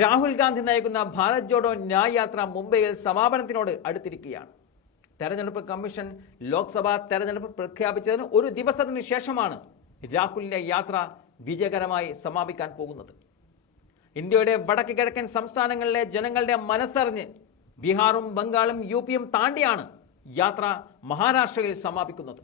രാഹുൽ ഗാന്ധി നയിക്കുന്ന ഭാരത് ജോഡോ ന്യായ് യാത്ര മുംബൈയിൽ സമാപനത്തിനോട് അടുത്തിരിക്കുകയാണ്. തെരഞ്ഞെടുപ്പ് കമ്മീഷൻ ലോക്സഭാ തെരഞ്ഞെടുപ്പ് പ്രഖ്യാപിച്ചതിന് ഒരു ദിവസത്തിന് ശേഷമാണ് രാഹുലിന്റെ യാത്ര വിജയകരമായി സമാപിക്കാൻ പോകുന്നത്. ഇന്ത്യയുടെ വടക്ക് കിഴക്കൻ സംസ്ഥാനങ്ങളിലെ ജനങ്ങളുടെ മനസ്സറിഞ്ഞ് ബീഹാറും ബംഗാളും യു പിയും താണ്ടിയാണ് യാത്ര മഹാരാഷ്ട്രയിൽ സമാപിക്കുന്നത്.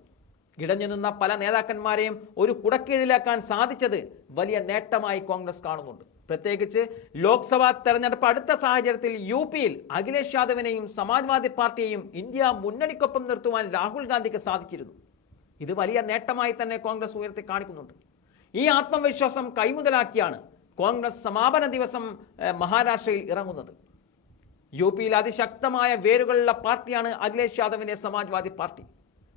ഇടഞ്ഞു നിന്ന പല നേതാക്കന്മാരെയും ഒരു കുടക്കീഴിലാക്കാൻ സാധിച്ചത് വലിയ നേട്ടമായി കോൺഗ്രസ് കാണുന്നുണ്ട്. പ്രത്യേകിച്ച് ലോക്സഭാ തെരഞ്ഞെടുപ്പ് അടുത്ത സാഹചര്യത്തിൽ യു പിയിൽ അഖിലേഷ് യാദവിനെയും സമാജ്വാദി പാർട്ടിയെയും ഇന്ത്യ മുന്നണിക്കൊപ്പം നിർത്തുവാൻ രാഹുൽ ഗാന്ധിക്ക് സാധിച്ചിരുന്നു. ഇത് വലിയ നേട്ടമായി തന്നെ കോൺഗ്രസ് ഉയർത്തി കാണിക്കുന്നുണ്ട്. ഈ ആത്മവിശ്വാസം കൈമുതലാക്കിയാണ് കോൺഗ്രസ് സമാപന ദിവസം മഹാരാഷ്ട്രയിൽ ഇറങ്ങുന്നത്. യു പിയിൽ അതിശക്തമായ വേരുകളുള്ള പാർട്ടിയാണ് അഖിലേഷ് യാദവിന്റെ സമാജ്വാദി പാർട്ടി.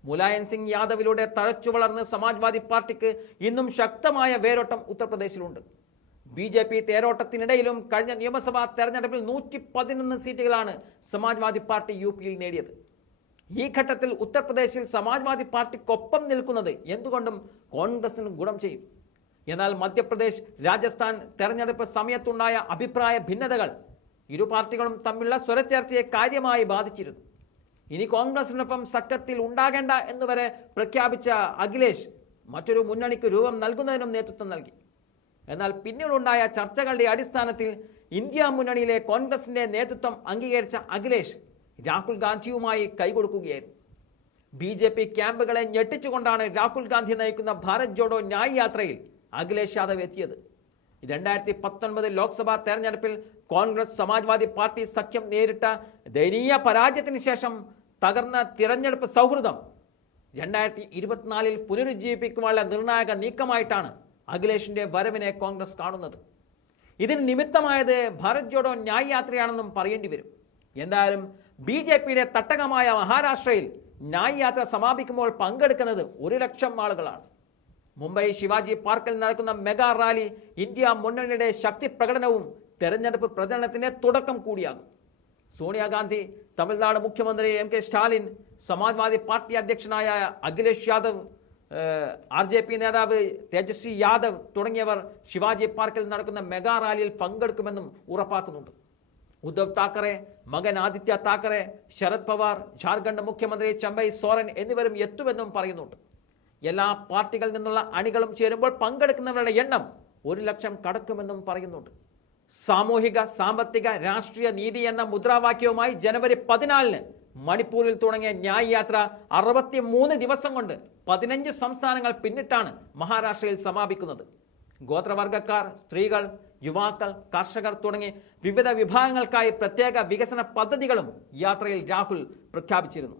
മുലായൻ സിംഗ് യാദവിലൂടെ തഴച്ചു വളർന്ന് സമാജ്വാദി പാർട്ടിക്ക് ഇന്നും ശക്തമായ വേരോട്ടം ഉത്തർപ്രദേശിലുണ്ട്. ബി ജെ പി തേരോട്ടത്തിനിടയിലും കഴിഞ്ഞ നിയമസഭാ തെരഞ്ഞെടുപ്പിൽ നൂറ്റി പതിനൊന്ന് സീറ്റുകളാണ് സമാജ്വാദി പാർട്ടി യു പിയിൽ നേടിയത്. ഈ ഘട്ടത്തിൽ ഉത്തർപ്രദേശിൽ സമാജ്വാദി പാർട്ടിക്കൊപ്പം നിൽക്കുന്നത് എന്തുകൊണ്ടും കോൺഗ്രസിന് ഗുണം ചെയ്യും. എന്നാൽ മധ്യപ്രദേശ് രാജസ്ഥാൻ തെരഞ്ഞെടുപ്പ് സമയത്തുണ്ടായ അഭിപ്രായ ഭിന്നതകൾ ഇരു പാർട്ടികളും തമ്മിലുള്ള സ്വരച്ചേർച്ചയെ കാര്യമായി ബാധിച്ചിരുന്നു. ഇനി കോൺഗ്രസിനൊപ്പം സഖ്യത്തിൽ ഉണ്ടാകേണ്ട എന്നുവരെ പ്രഖ്യാപിച്ച അഖിലേഷ് മറ്റൊരു മുന്നണിക്ക് രൂപം നൽകുന്നതിനും നേതൃത്വം നൽകി. എന്നാൽ പിന്നീടുണ്ടായ ചർച്ചകളുടെ അടിസ്ഥാനത്തിൽ ഇന്ത്യ മുന്നണിയിലെ കോൺഗ്രസിന്റെ നേതൃത്വം അംഗീകരിച്ച അഖിലേഷ് രാഹുൽ ഗാന്ധിയുമായി കൈകൊടുക്കുകയായിരുന്നു. ബി ജെ പി ക്യാമ്പുകളെ ഞെട്ടിച്ചുകൊണ്ടാണ് രാഹുൽ ഗാന്ധി നയിക്കുന്ന ഭാരത് ജോഡോ ന്യായ് യാത്രയിൽ അഖിലേഷ് യാദവ് എത്തിയത്. രണ്ടായിരത്തി പത്തൊൻപത് ലോക്സഭാ തെരഞ്ഞെടുപ്പിൽ കോൺഗ്രസ് സമാജ്വാദി പാർട്ടി സഖ്യം നേരിട്ട ദയനീയ പരാജയത്തിന് ശേഷം തകർന്ന തിരഞ്ഞെടുപ്പ് സൗഹൃദം രണ്ടായിരത്തി ഇരുപത്തിനാലിൽ പുനരുജ്ജീവിപ്പിക്കുവാനുള്ള നിർണായക നീക്കമായിട്ടാണ് അഖിലേഷിന്റെ വരവിനെ കോൺഗ്രസ് കാണുന്നത്. ഇതിന് നിമിത്തമായത് ഭാരത് ജോഡോ ന്യായ് യാത്രയാണെന്നും പറയേണ്ടി വരും. എന്തായാലും ബി ജെ പിയുടെ തട്ടകമായ മഹാരാഷ്ട്രയിൽ ന്യായ് യാത്ര സമാപിക്കുമ്പോൾ പങ്കെടുക്കുന്നത് ഒരു ലക്ഷം ആളുകളാണ്. മുംബൈ ശിവാജി പാർക്കിൽ നടക്കുന്ന മെഗാ റാലി ഇന്ത്യ മുന്നണിയുടെ ശക്തി പ്രകടനവും തെരഞ്ഞെടുപ്പ് പ്രചരണത്തിന്റെ തുടക്കം കൂടിയാകും. സോണിയാഗാന്ധി തമിഴ്നാട് മുഖ്യമന്ത്രി M K Stalin Samajwadi party അധ്യക്ഷനായ Akhilesh Yadav R J D നേതാവ് തേജസ്വി യാദവ് തുടങ്ങിയവർ ശിവാജി പാർക്കിൽ നടക്കുന്ന മെഗാ റാലിയിൽ പങ്കെടുക്കുമെന്നും ഉറപ്പാക്കുന്നുണ്ട്. ഉദ്ധവ് താക്കറെ മകൻ ആദിത്യ താക്കറെ ശരത് പവാർ ജാർഖണ്ഡ് മുഖ്യമന്ത്രി ചമ്പൈ സോറൻ എന്നിവരും എത്തുമെന്നും പറയുന്നുണ്ട്. എല്ലാ പാർട്ടികളിൽ നിന്നുള്ള അണികളും ചേരുമ്പോൾ പങ്കെടുക്കുന്നവരുടെ എണ്ണം ഒരു ലക്ഷം കടക്കുമെന്നും പറയുന്നുണ്ട്. സാമൂഹിക സാമ്പത്തിക രാഷ്ട്രീയ നീതി എന്ന മുദ്രാവാക്യവുമായി ജനുവരി പതിനാലിന് മണിപ്പൂരിൽ തുടങ്ങിയ ന്യായ് യാത്ര അറുപത്തി മൂന്ന് ദിവസം കൊണ്ട് പതിനഞ്ച് സംസ്ഥാനങ്ങൾ പിന്നിട്ടാണ് മഹാരാഷ്ട്രയിൽ സമാപിക്കുന്നത്. ഗോത്രവർഗക്കാർ സ്ത്രീകൾ യുവാക്കൾ കർഷകർ തുടങ്ങി വിവിധ വിഭാഗങ്ങൾക്കായി പ്രത്യേക വികസന പദ്ധതികളും യാത്രയിൽ രാഹുൽ പ്രഖ്യാപിച്ചിരുന്നു.